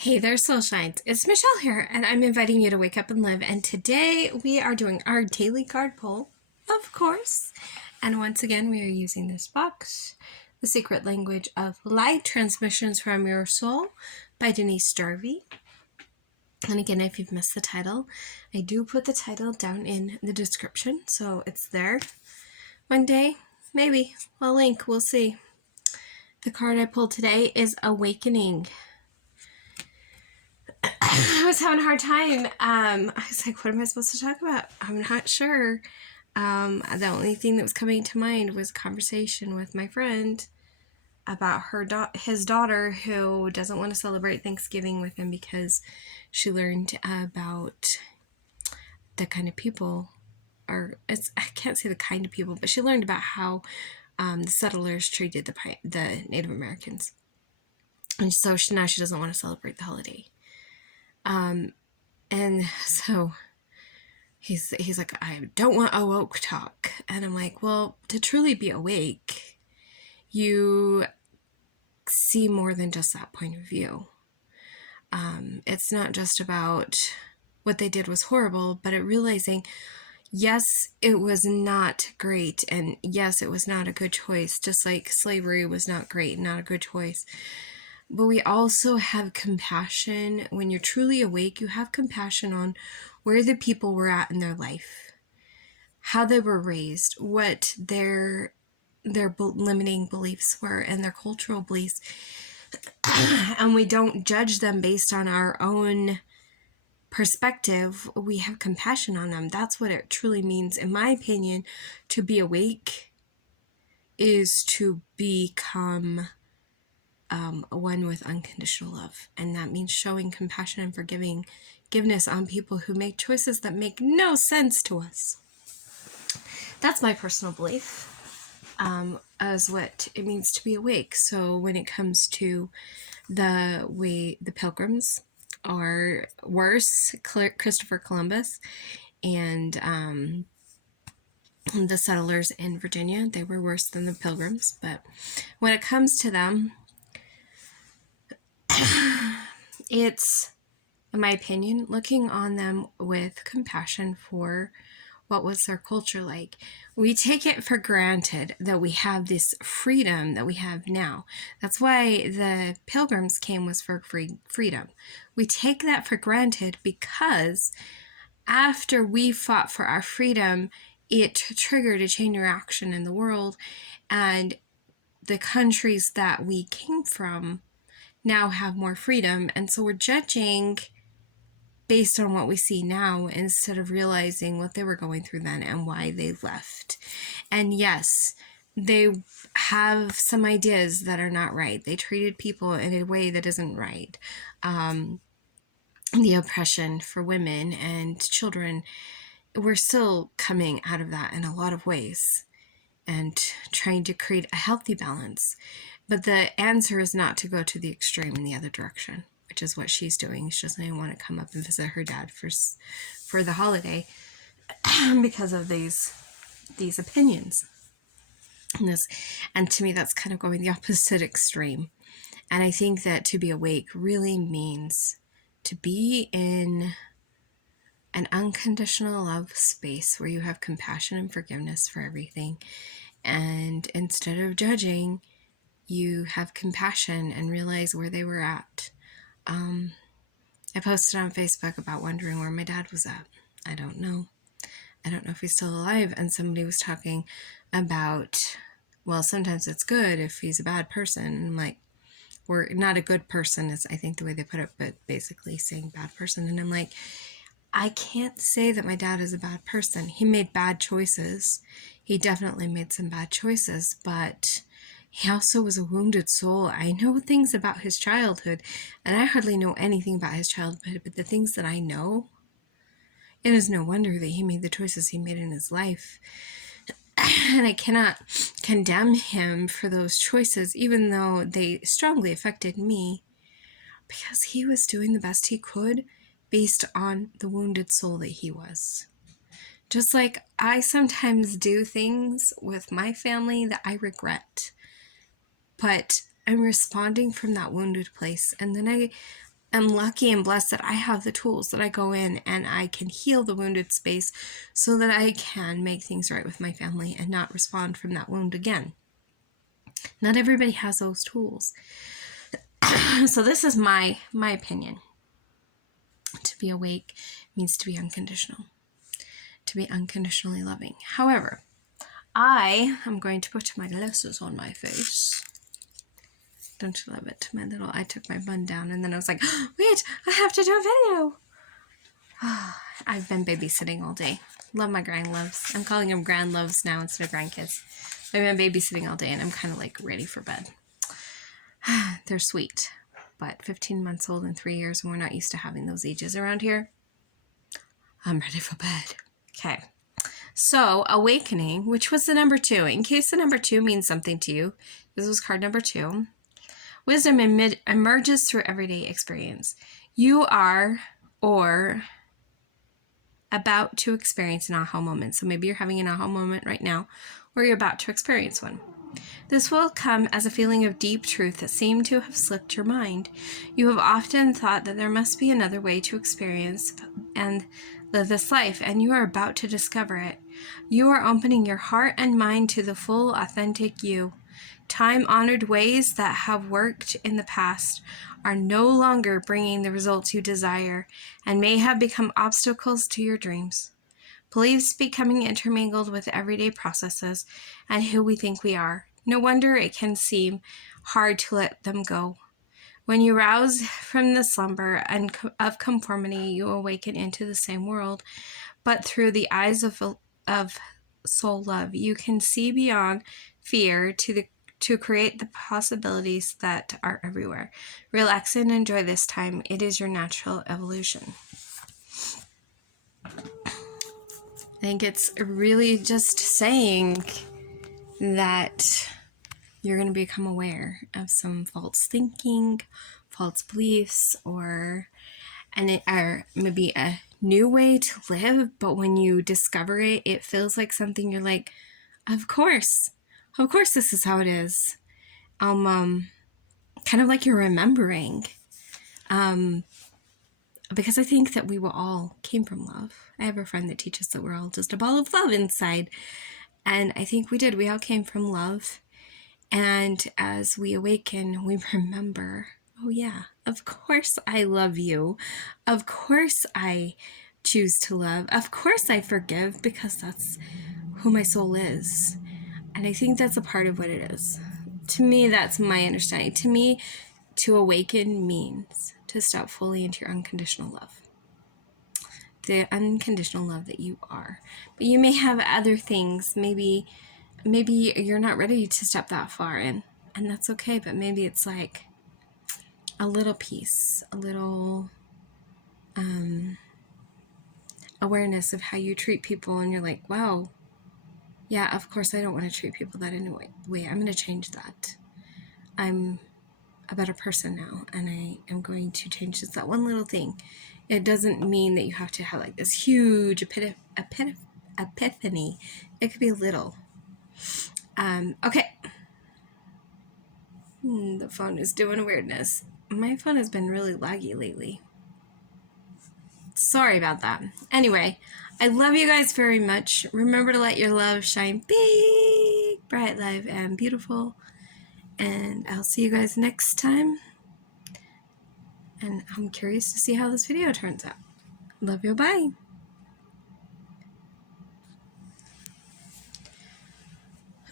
Hey there, Soul Shines. It's Michelle here, and I'm inviting you to wake up and live. And today we are doing our daily card pull, of course. And once again, we are using this box, The Secret Language of Light Transmissions from Your Soul by Denise Jarvie. And again, if you've missed the title, I do put the title down in the description, so it's there. One day, maybe, I'll link, we'll see. The card I pulled today is Awakening. I was having a hard time. I was like, what am I supposed to talk about? I'm not sure. The only thing that was coming to mind was a conversation with my friend about his daughter who doesn't want to celebrate Thanksgiving with him because she learned about the kind of people, I can't say the kind of people, but she learned about how the settlers treated the Native Americans. And so now she doesn't want to celebrate the holiday. And so he's like, I don't want awoke talk. And I'm like, well, to truly be awake, you see more than just that point of view. It's not just about what they did was horrible, but realizing, yes, it was not great. And yes, it was not a good choice. Just like slavery was not great, not a good choice. But we also have compassion. When you're truly awake, you have compassion on where the people were at in their life, how they were raised, what their limiting beliefs were, and their cultural beliefs. And we don't judge them based on our own perspective. We have compassion on them. That's what it truly means, in my opinion. To be awake is to become one with unconditional love. And that means showing compassion and forgiveness on people who make choices that make no sense to us. That's my personal belief as what it means to be awake. So when it comes to the way the Pilgrims are worse, Christopher Columbus and the settlers in Virginia, they were worse than the Pilgrims. But when it comes to them, it's, in my opinion, looking on them with compassion for what was their culture like. We take it for granted that we have this freedom that we have now. That's why the Pilgrims came, was for freedom. We take that for granted because after we fought for our freedom, it triggered a chain reaction in the world, and the countries that we came from now have more freedom. And so we're judging based on what we see now instead of realizing what they were going through then and why they left. And yes, they have some ideas that are not right. They treated people in a way that isn't right. The oppression for women and children, we're still coming out of that in a lot of ways and trying to create a healthy balance. But the answer is not to go to the extreme in the other direction, which is what she's doing. She doesn't even want to come up and visit her dad for the holiday because of these opinions. And to me, that's kind of going the opposite extreme. And I think that to be awake really means to be in an unconditional love space where you have compassion and forgiveness for everything. And instead of judging, you have compassion and realize where they were at. I posted on Facebook about wondering where my dad was at. I don't know. I don't know if he's still alive. And somebody was talking about, well, sometimes it's good if he's a bad person. And I'm like, or not a good person is, I think, the way they put it, but basically saying bad person. And I'm like, I can't say that my dad is a bad person. He made bad choices. He definitely made some bad choices, but he also was a wounded soul. I know things about his childhood, and I hardly know anything about his childhood, but the things that I know, it is no wonder that he made the choices he made in his life. And I cannot condemn him for those choices, even though they strongly affected me, because he was doing the best he could based on the wounded soul that he was. Just like I sometimes do things with my family that I regret, but I'm responding from that wounded place. And then am lucky and blessed that I have the tools that I go in and I can heal the wounded space so that I can make things right with my family and not respond from that wound again. Not everybody has those tools. So this is my opinion. To be awake means to be unconditional, to be unconditionally loving. However, I am going to put my glasses on my face. Don't you love it? I took my bun down and then I was like, oh, wait, I have to do a video. I've been babysitting all day. Love my grand loves. I'm calling them grand loves now instead of grandkids. I've been babysitting all day and I'm kind of like ready for bed. They're sweet, but 15 months old and 3 years, and we're not used to having those ages around here. I'm ready for bed. Okay. So, awakening, which was the number 2. In case the number 2 means something to you, this was card number 2. Wisdom emerges through everyday experience. You are or about to experience an aha moment. So maybe you're having an aha moment right now, or you're about to experience one. This will come as a feeling of deep truth that seemed to have slipped your mind. You have often thought that there must be another way to experience and live this life, and you are about to discover it. You are opening your heart and mind to the full, authentic you. Time-honored ways that have worked in the past are no longer bringing the results you desire and may have become obstacles to your dreams. Beliefs becoming intermingled with everyday processes and who we think we are. No wonder it can seem hard to let them go. When you rouse from the slumber of conformity, you awaken into the same world, but through the eyes of soul love. You can see beyond fear to create the possibilities that are everywhere. Relax and enjoy this time. It is your natural evolution. I think it's really just saying that you're going to become aware of some false thinking, false beliefs, or maybe a new way to live. But when you discover it, it feels like something you're like, of course this is how it is. Kind of like you're remembering. Because I think that we all came from love. I have a friend that teaches that we're all just a ball of love inside. And I think we did. We all came from love. And as we awaken, we remember, oh yeah, of course I love you. Of course I choose to love. Of course I forgive, because that's who my soul is. And I think that's a part of what it is. To me, that's my understanding. To me, to awaken means to step fully into your unconditional love. The unconditional love that you are. But you may have other things. Maybe you're not ready to step that far in. And that's okay. But maybe it's like a little peace, a little awareness of how you treat people. And you're like, wow, yeah, of course I don't want to treat people that in a way. I'm going to change that. I'm a better person now, and I am going to change just that one little thing. It doesn't mean that you have to have like this huge epiphany. It could be little. Okay. The phone is doing weirdness. My phone has been really laggy lately. Sorry about that. Anyway, I love you guys very much. Remember to let your love shine big, bright, live, and beautiful. And I'll see you guys next time. And I'm curious to see how this video turns out. Love you, bye.